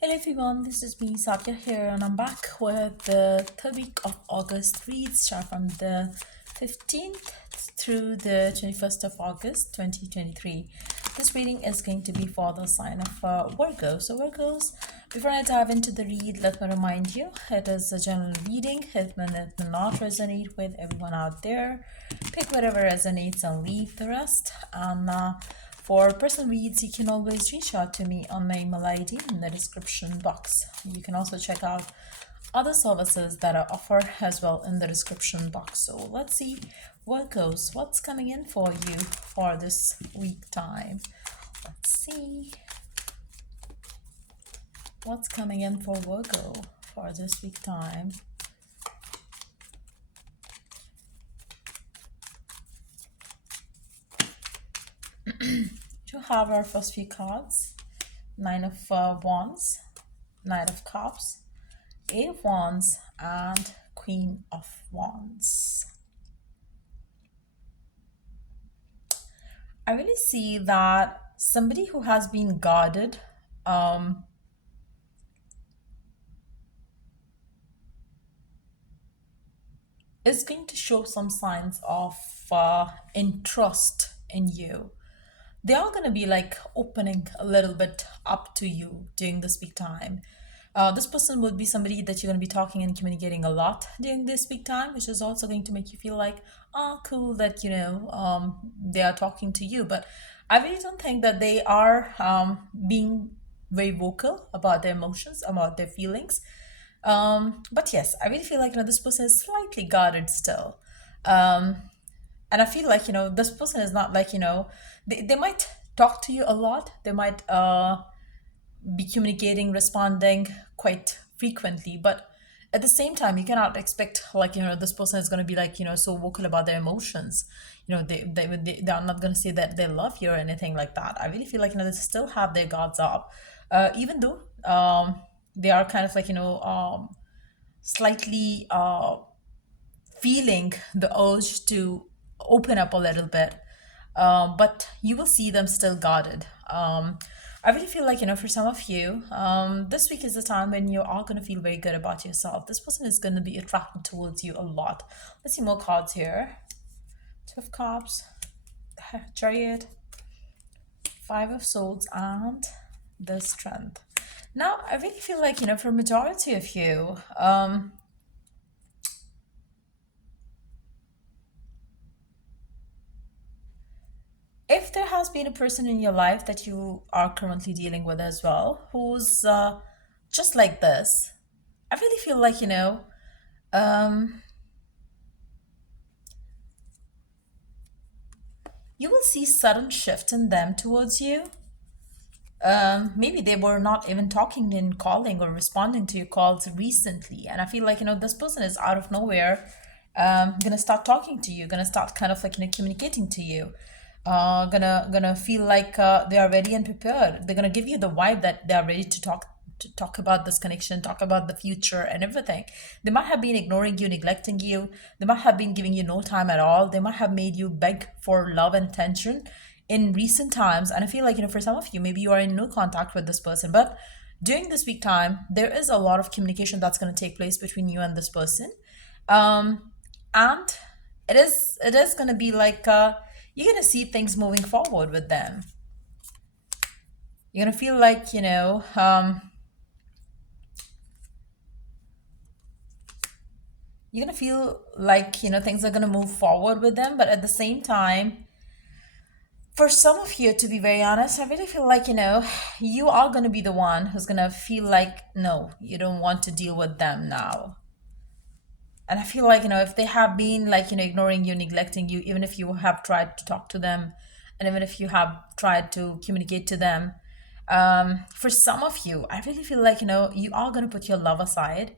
Hello everyone, this is me Sadia here and I'm back with the third week of August reads start from the 15th through the 21st of August 2023. This reading is going to be for the sign of Virgo. So Virgos, before I dive into the read, let me remind you it is a general reading. It may not resonate with everyone out there. Pick whatever resonates and leave the rest. And for personal reads, you can always reach out to me on my email ID in the description box. You can also check out other services that I offer as well in the description box. So let's see what goes, what's coming in for you for this week time. Let's see what's coming in for Virgo for this week time. To have our first few cards, Nine of Wands, Knight of Cups, Eight of Wands, and Queen of Wands. I really see that somebody who has been guarded is going to show some signs of interest in you. They are going to be like opening a little bit up to you during this week time. This person would be somebody that you're going to be talking and communicating a lot during this week time, which is also going to make you feel like, cool that, they are talking to you. But I really don't think that they are being very vocal about their emotions, about their feelings. But yes, I really feel like, this person is slightly guarded still. And I feel like, this person is not like, they might talk to you a lot. They might be communicating, responding quite frequently, but at the same time, you cannot expect like, this person is going to be like, so vocal about their emotions. They are not going to say that they love you or anything like that. I really feel like, they still have their guards up, even though they are kind of like, slightly feeling the urge to open up a little bit, but you will see them still guarded. I really feel like, for some of you, this week is the time when you are going to feel very good about yourself. This person is going to be attracted towards you a lot. Let's see more cards here. Two of Cups, Chariot, Five of Swords, and the Strength. Now, I really feel like, for majority of you, if there has been a person in your life that you are currently dealing with as well, who's just like this, I really feel like, um, you will see sudden shift in them towards you. Maybe they were not even talking and calling or responding to your calls recently. And I feel like, this person is out of nowhere gonna start talking to you, gonna start kind of like, communicating to you. Gonna feel like they are ready and prepared. They're gonna give you the vibe that they are ready to talk about this connection, talk about the future and everything. They might have been ignoring you, neglecting you. They might have been giving you no time at all. They might have made you beg for love and attention in recent times. And I feel like, for some of you, maybe you are in no contact with this person, but during this week time, there is a lot of communication that's going to take place between you and this person. And it is going to be like you're going to see things moving forward with them. You're going to feel like, you're going to feel like, things are going to move forward with them. But at the same time, for some of you, to be very honest, I really feel like, you are going to be the one who's going to feel like, no, you don't want to deal with them now. And I feel like, if they have been like, ignoring you, neglecting you, even if you have tried to talk to them, and even if you have tried to communicate to them, for some of you, I really feel like, you are going to put your love aside.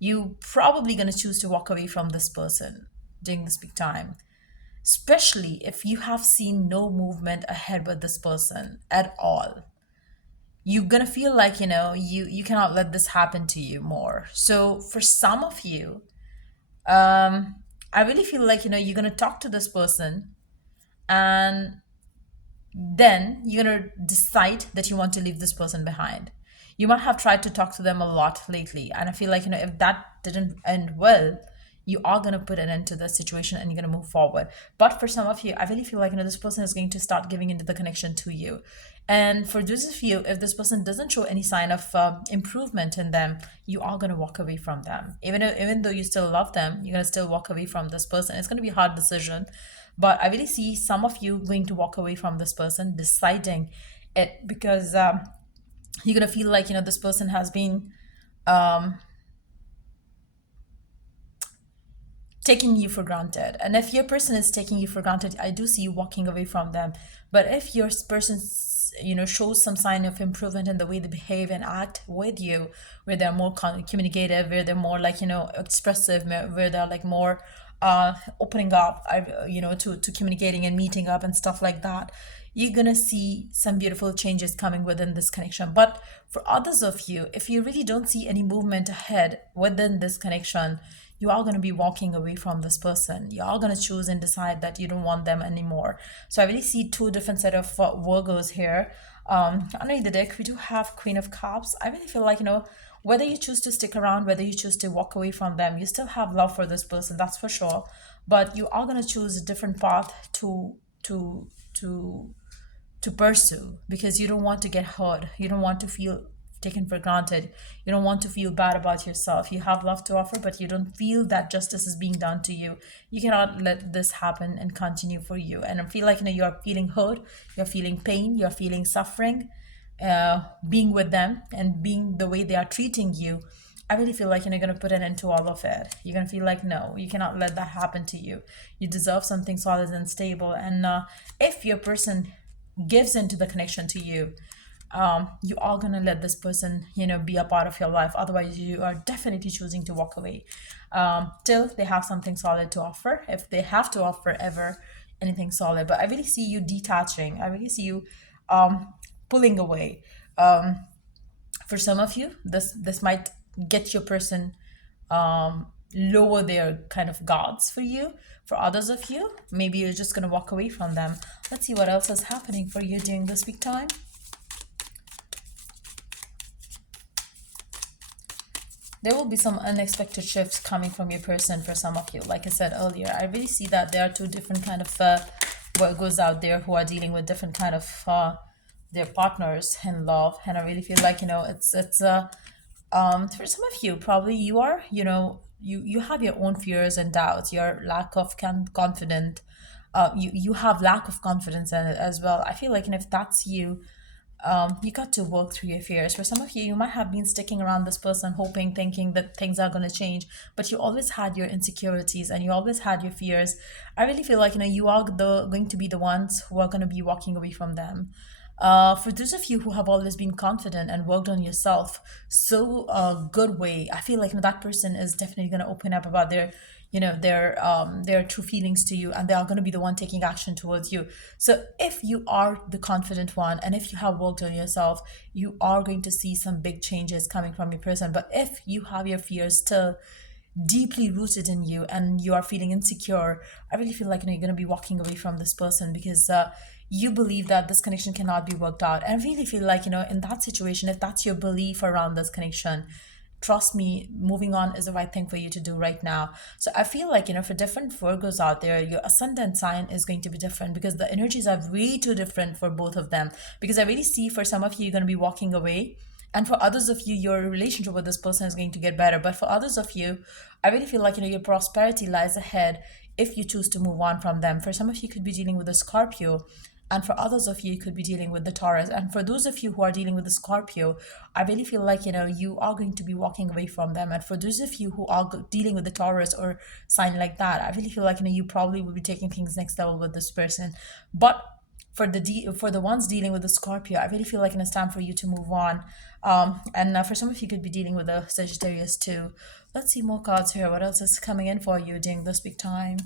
You probably going to choose to walk away from this person during this big time, especially if you have seen no movement ahead with this person at all. You're gonna feel like, you cannot let this happen to you more. So for some of you, I really feel like, you're gonna talk to this person, and then you're gonna decide that you want to leave this person behind. You might have tried to talk to them a lot lately, and I feel like, if that didn't end well, you are going to put an end to the situation and you're going to move forward. But for some of you, I really feel like, this person is going to start giving into the connection to you. And for those of you, if this person doesn't show any sign of improvement in them, you are going to walk away from them. Even though you still love them, you're going to still walk away from this person. It's going to be a hard decision, but I really see some of you going to walk away from this person, deciding it, because you're going to feel like, this person has been taking you for granted. And if your person is taking you for granted, I do see you walking away from them. But if your person shows some sign of improvement in the way they behave and act with you, where they're more communicative, where they're more like, expressive, where they're like more opening up, to communicating and meeting up and stuff like that, you're gonna see some beautiful changes coming within this connection. But for others of you, if you really don't see any movement ahead within this connection, you are going to be walking away from this person. You are going to choose and decide that you don't want them anymore. So I really see two different set of Virgos here. Under the deck, we do have Queen of Cups. I really feel like, whether you choose to stick around, whether you choose to walk away from them, you still have love for this person, that's for sure. But you are going to choose a different path to pursue, because you don't want to get hurt. You don't want to feel taken for granted. You don't want to feel bad about yourself. You have love to offer, but you don't feel that justice is being done to you. You cannot let this happen and continue for you. And I feel like, you're feeling hurt, you're feeling pain, you're feeling suffering, being with them and being the way they are treating you. I really feel like, you're going to put an end to all of it. You're going to feel like, no, you cannot let that happen to you. You deserve something solid and stable. And if your person gives into the connection to you, you are going to let this person, be a part of your life. Otherwise, you are definitely choosing to walk away till they have something solid to offer, if they have to offer ever anything solid. But I really see you detaching. I really see you pulling away. For some of you, this might get your person lower their kind of guards for you. For others of you, maybe you're just going to walk away from them. Let's see what else is happening for you during this week time. There will be some unexpected shifts coming from your person for some of you. Like I said earlier, I really see that there are two different kind of Virgos out there who are dealing with different kind of their partners in love. And I really feel like, it's for some of you, probably you are, you have your own fears and doubts, your lack of confidence. You have lack of confidence in it as well. I feel like, if that's you, you got to work through your fears. For some of you, you might have been sticking around this person, hoping, thinking that things are going to change, but you always had your insecurities and you always had your fears. I really feel like, you are going to be the ones who are going to be walking away from them. For those of you who have always been confident and worked on yourself so good way, I feel like, that person is definitely going to open up about their true feelings to you, and they are going to be the one taking action towards you. So if you are the confident one and if you have worked on yourself, you are going to see some big changes coming from your person. But if you have your fears still deeply rooted in you and you are feeling insecure, I really feel like, you're going to be walking away from this person, because you believe that this connection cannot be worked out. And I really feel like, in that situation, if that's your belief around this connection, trust me, moving on is the right thing for you to do right now. So I feel like, for different Virgos out there, your ascendant sign is going to be different, because the energies are way too different for both of them. Because I really see for some of you, you're going to be walking away. And for others of you, your relationship with this person is going to get better. But for others of you, I really feel like, your prosperity lies ahead if you choose to move on from them. For some of you, could be dealing with a Scorpio. And for others of you, you could be dealing with the Taurus. And for those of you who are dealing with the Scorpio, I really feel like, you are going to be walking away from them. And for those of you who are dealing with the Taurus or sign like that, I really feel like, you probably will be taking things next level with this person. But for the ones dealing with the Scorpio, I really feel like, it's time for you to move on. And for some of you, could be dealing with the Sagittarius too. Let's see more cards here. What else is coming in for you during this big time?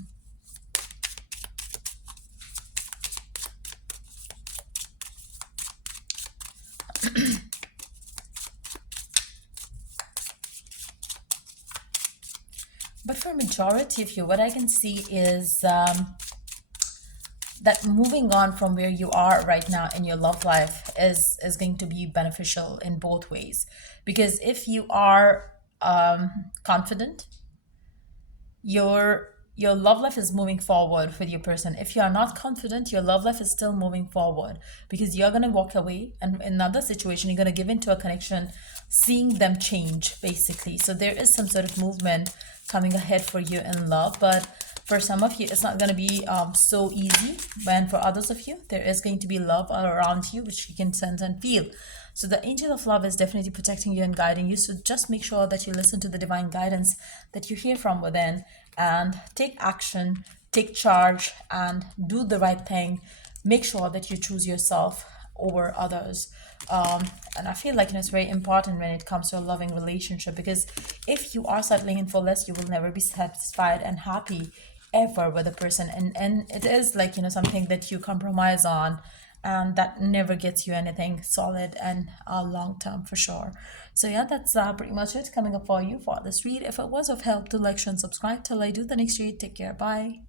But for majority of you, what I can see is that moving on from where you are right now in your love life is going to be beneficial in both ways. Because if you are confident, your love life is moving forward with your person. If you are not confident, your love life is still moving forward, because you're going to walk away, and in another situation you're going to give into a connection, seeing them change basically. So there is some sort of movement coming ahead for you in love, but for some of you it's not going to be so easy, and for others of you there is going to be love all around you which you can sense and feel. So the angel of love is definitely protecting you and guiding you. So just make sure that you listen to the divine guidance that you hear from within, and take action, take charge, and do the right thing. Make sure that you choose yourself over others. And I feel like, it's very important when it comes to a loving relationship, because if you are settling in for less, you will never be satisfied and happy ever with a person. And it is like, something that you compromise on, and that never gets you anything solid and long term for sure. So yeah, that's pretty much it coming up for you for this read. If it was of help, do like, share, and subscribe. Till I do the next read, take care, bye.